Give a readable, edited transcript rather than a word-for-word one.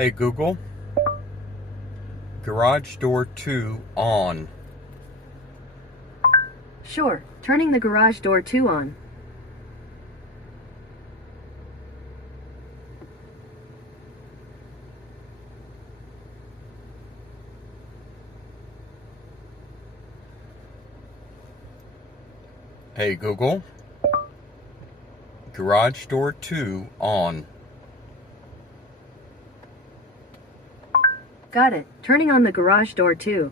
Hey Google, garage door 2 on. Sure, turning the garage door 2 on. Hey Google, garage door 2 on. Got it, turning on the garage door 2.